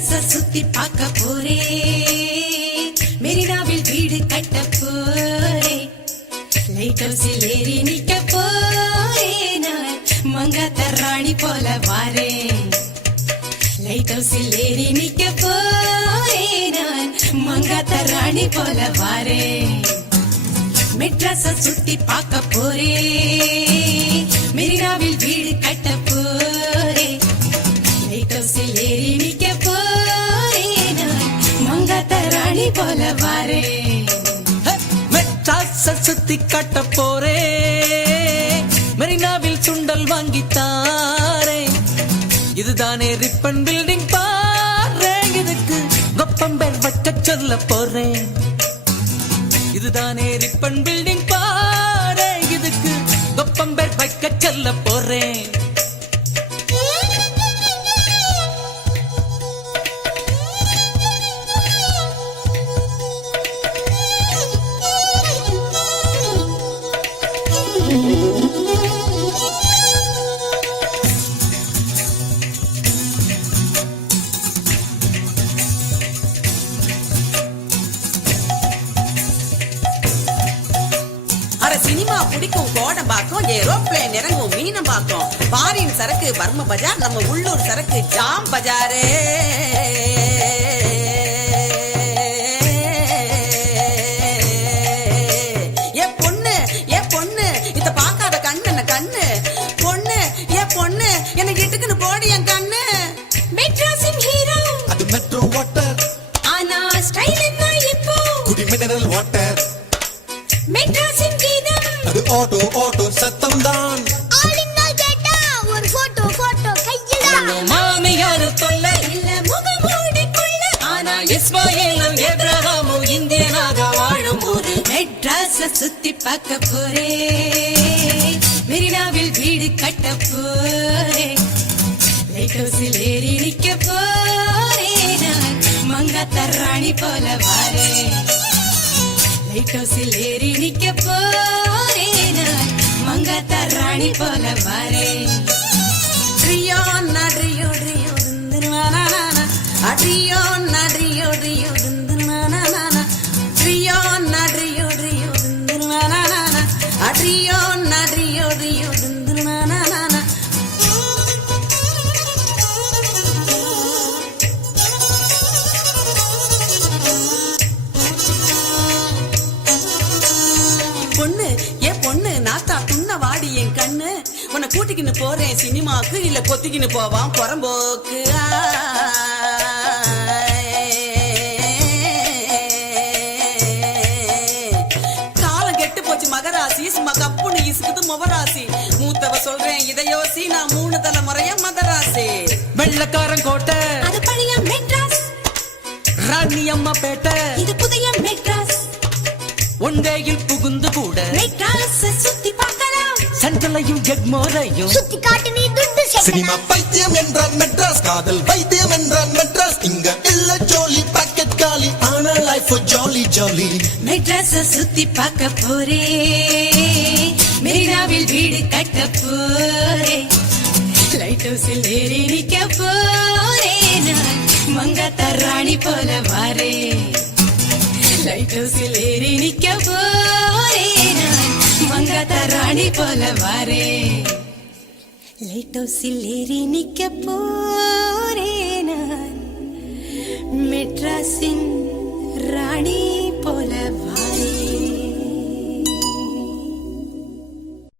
மெட்ராஸ சுத்தி பார்க்க போறே, மெரினாவில் வீடு கட்ட போறே, லைட் ஹவுஸில் ஏறி நிக்க போறே, நான் மங்காத்த ராணி போல வாரேன். லைட் ஹவுஸில் ஏறி நிக்க போறே, நான் மங்காத்த ராணி போல வாரேன். மெட்ராஸ சுத்தி பார்க்க போறே, மெரினாவில் வீடு கட்ட போறே, லைட் ஹவுஸில் ஏறி நிக்க போறே, நான் மங்காத்த ராணி போல வாரேன். மெட்ராஸ சுத்தி கட்ட போறே, மெரினாவில் சுண்டல் வாங்கித்தாரே, இதுதானே ரிப்பன் பில்டிங் பாரு, இதுக்கு கொப்பம்பேர் வைக்க சொல்ல போறேன். இதுதானே ரிப்பன் பில்டிங் பாரு, இதுக்கு கொப்பம்பேர் வைக்க சொல்ல போறேன். சினிமா பிடிக்கும் கோடம்பாக்கம், ஏரோப்ளேன் இறங்கும் மீனம்பாக்கம், பாரின் சரக்கு பர்ம பஜார், நம்ம உள்ளூர் சரக்கு ஜாம் பஜாரே. ஏ பொண்ணு இத பாக்காத கண்ணு கண்ணு, பொண்ணு ஏ பொண்ணு எனக்கு இட்டுக்குன்னு போடி என் கண்ணு. மெட்ராஸின் ஹீரோ அது மெட்ரோ வாட்டர், ஆனா ஸ்டைல் என்ன இப்போ குடி மினரல் வாட்டர். மெட்ராஸின் கீதம் அது ஆட்டோ சத்தம் தான். ஆளினால் கேட்டா ஒரு போட்டோ கையில மாமியாரு தொல்லை இல்ல முகமூடி கொள்ள, ஆனா இஸ்மாயிலும் எப்ரஹாமும் இந்தியனாக வாழும் போது மெட்ராஸ சுத்தி பார்க்க போறே, மெரினாவில் வீடு கட்ட போறே, லைட் ஹவுஸில் ஏறி நிக்க போறே, நான் மங்காத்த ராணி போல வாரேன். லைட் ஹவுஸில் ஏறி நிக்க போறே, நான் மங்காத்த ராணி போல வாரேன். ட்ரியோ நட்ரியோ ட்ரியோ திந்துனானா, அட்ரியோ நட்ரியோ ட்ரியோ திந்துனானா, ட்ரியோ நட்ரியோ ட்ரியோ திந்துனானா, அட்ரியோ நட்ரியோ ட்ரியோ திந்துனானா. பொண்ணு ஏ பொண்ணு நாத்தா துண்ண வாடி என் கண்ணு, உன்னை கூட்டிக்கின்னு போறேன் சினிமாக்கு, இல்ல கொத்திக்கின்னு போவான் புறம்போக்கு. காலம் கெட்டு போச்சு மகராசி, சும்மா கப்புன்னு இசுக்குது முவராசி, மூத்தவ சொல்றேன் இதை யோசி, நான் 3 தலைமுறைய மதராசி. வெள்ளக்காரன் கோட்டை அது பழைய மெட்ராஸ், ராணி அம்மா பேட்டை, இது புதிய மெட்ராஸ். ஒன்றையில் புகுந்து கூட மெட்ராஸ சுத்தி பார்க்கலாம், சென்ட்ரலையும் எக்மோரையும் சுத்தி காட்டு நீ துண்டு சினிமா பைத்தியம் என்றான் மெட்ராஸ், காதல் வைத்தியம் என்றான் மெட்ராஸ், இங்க இல்ல ஜோலி பாக்கெட் காலி, ஆனா லைஃப் ஜாலி ஜாலி. மெட்ராஸ சுத்தி பார்க்க போறே, மெரினாவில் வீடு கட்ட போறே, லைட் ஹவுஸில் ஏறி நிக்க போறே, நான் மங்காத்த ராணி போல வாரேன். லைட் ஹவுஸில் ஏறி நிக்க போறே, நான் மங்காத்த ராணி போல வாரேன். லைட் ஹவுஸில் ஏறி நிக்க போறே.